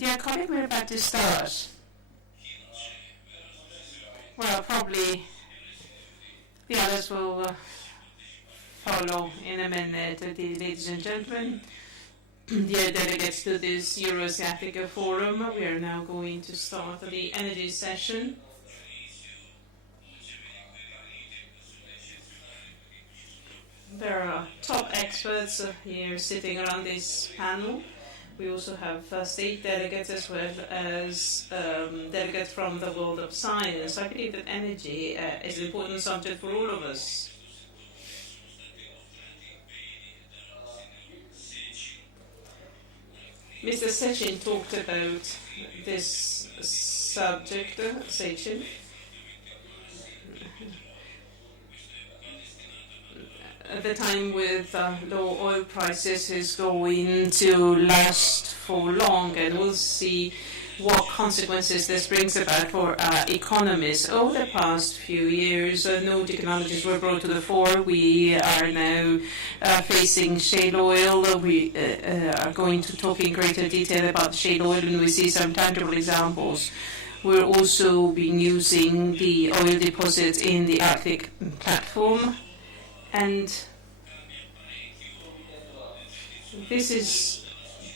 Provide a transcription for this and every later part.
Dear colleague, we're about to start. Well, probably the others will follow in a minute. Ladies and gentlemen, dear delegates to this Eurasiatic Forum, we are now going to start the energy session. There are top experts here sitting around this panel. We also have state delegates as well as delegates from the world of science. I believe that energy is an important subject for all of us. Mr. Sechin talked about this subject, Sechin. The time with low oil prices is going to last for long, and we'll see what consequences this brings about for our economies. Over the past few years, new technologies were brought to the fore. We are now facing shale oil. We are going to talk in greater detail about shale oil, and we see some tangible examples. We're also been using the oil deposits in the Arctic platform. And this is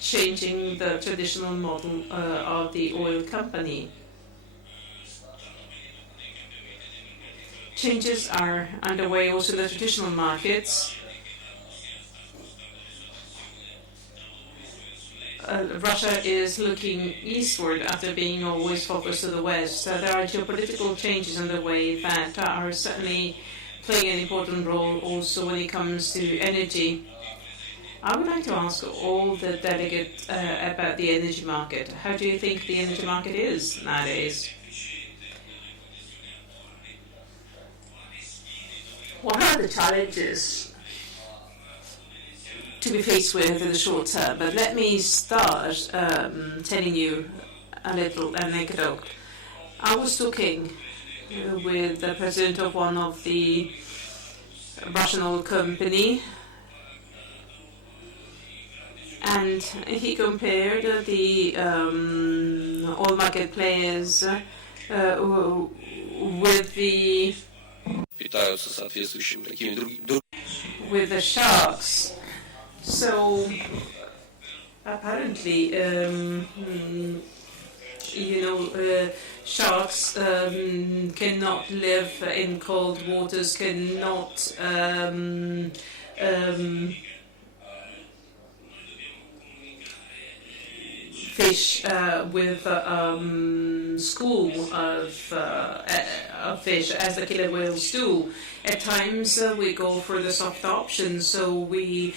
changing the traditional model of the oil company. Changes are underway also in the traditional markets. Russia is looking eastward after being always focused to the west. There are geopolitical changes underway that are certainly playing an important role also when it comes to energy. I would like to ask all the delegates about the energy market. How do you think the energy market is nowadays? What are the challenges to be faced with in the short term? But let me start telling you a little anecdote. I was talking with the president of one of the Russian oil company, and he compared the oil market players with the sharks. So apparently, sharks cannot live in cold waters, cannot fish with school of fish as the killer whales do. At times we go for the soft option, so we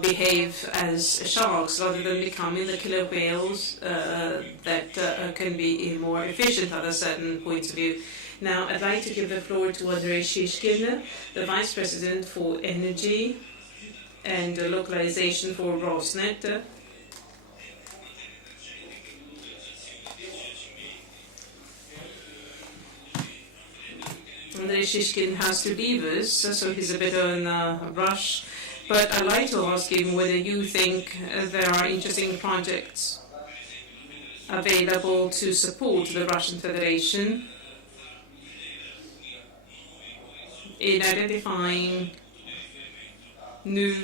behave as sharks rather than becoming the killer whales that can be more efficient at a certain point of view. Now I'd like to give the floor to Andrei Shishkin, the Vice President for Energy and Localization for Rosneft. Andrei Shishkin has to leave us, so he's a bit in a rush. But I'd like to ask him whether you think there are interesting projects available to support the Russian Federation in identifying new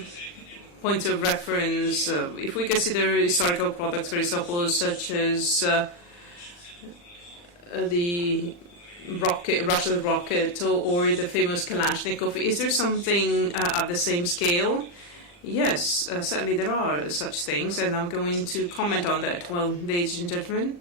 points of reference. If we consider historical products, for example, such as the Russian rocket or the famous Kalashnikov, is there something at the same scale? Yes, certainly there are such things, and I'm going to comment on that. Well, ladies and gentlemen,